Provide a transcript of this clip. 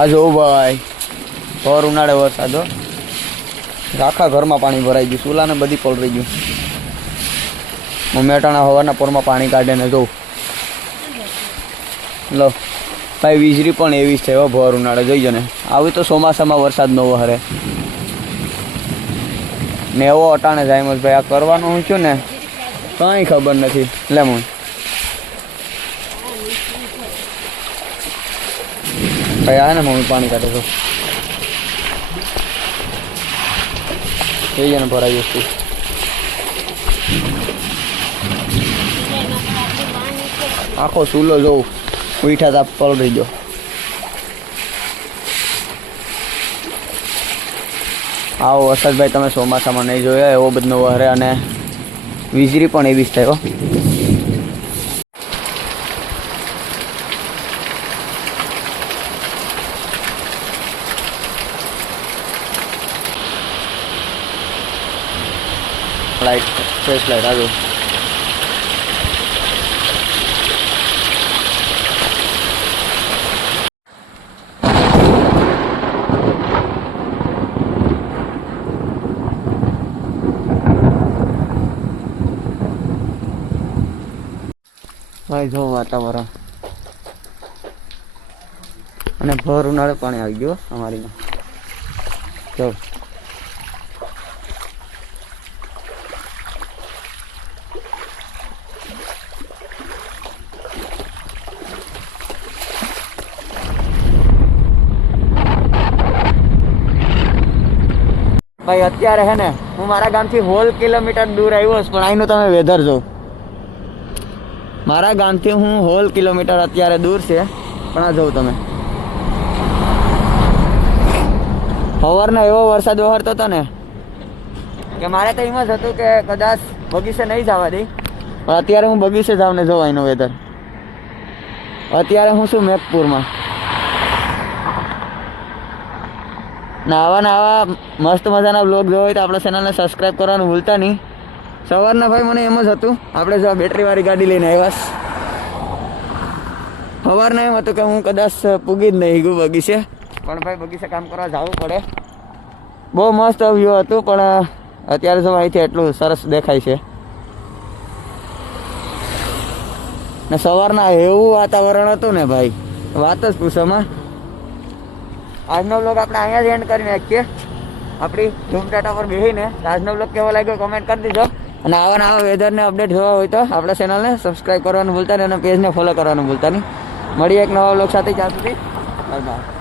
આ જો ભાઈ ભર ઉનાળે વરસાદ હો, આખા ઘરમાં પાણી ભરાઈ ગયું, ચૂલાને બધી પલળી ગયું. હું મેટાણા હવાના પોરમાં પાણી કાઢે ને જોઉં. લો ભાઈ વીજળી પણ એવી જ છે ભર ઉનાળે જોઈજો ને. આવી તો ચોમાસામાં વરસાદ ન વહરે ને એવો અટાણે જાય ભાઈ. આ કરવાનું હું છું ને કંઈ ખબર નથી. લે હું ભાઈ આ ને મમ્મી પાણી કાઢે તો જોઈએ ને ભરાઈ વસ્તુ. આખો ચૂલો જોઉં ઉઠા તાપ પલળી ગયો. આવો વરસાદ ભાઈ તમે ચોમાસામાં નહીં જોયો એવો બધો વહરે અને વીજળી પણ એવી જ થાય. લાઈટ ફ્રેશ લાઈટ આવ્યો. ભાઈ જો વાતાવરણ અને ભર ઉનાળે પાણી આવી ગયું અમારી જો. ભાઈ અત્યારે હે ને હું મારા ગામથી હોલ કિલોમીટર દૂર આવ્યો છું, પણ અહીંનું તમે વેધર જો. મારા ગામથી હું હોલ કિલોમીટર અત્યારે દૂર છે, પણ આ જોઉં તમે. સવારના એવો વરસાદ વહરતો હતો ને કે મારે તો એમ જ હતું કે કદાચ બગીચે નહીં જવા દઈ, પણ અત્યારે હું બગીચે જાઉં ને જોઉં અહીંનું વેધર. અત્યારે હું છું મેઘપુરમાં ને આવા મસ્ત મજાના બ્લોગ જોવો હોય તો આપણા ચેનલને સબસ્ક્રાઈબ કરવાનું ભૂલતા નહીં. સવારના ભાઈ મને એમ જ હતું આપણે જો બેટરીવાળી ગાડી લઈને આવ્યા. સવારના એમ હતું કે હું કદાચ પૂગી જ નહીં ગયું બગીચે, પણ ભાઈ બગીચે કામ કરવા જવું પડે. બહુ મસ્ત વ્યૂ હતું, પણ અત્યારે જો અહીંથી એટલું સરસ દેખાય છે ને સવારના એવું વાતાવરણ હતું ને ભાઈ વાત જ પૂછોમાં. આજનો બ્લોગ આપણે અહીંયા જ એન્ડ કરી નાખીએ. આપણી ઝૂમ ટાટા પર બેસીને આજનો બ્લોગ કેવો લાગ્યો કમેન્ટ કરી દીધો. અને આવા વેધરને અપડેટ જોવા હોય તો આપણા ચેનલને સબસ્ક્રાઈબ કરવાનું ભૂલતા નહીં અને પેજને ફોલો કરવાનું ભૂલતા નહીં. મળીએ એક નવા બ્લોગ સાથે. ત્યાં સુધી બાય બાય.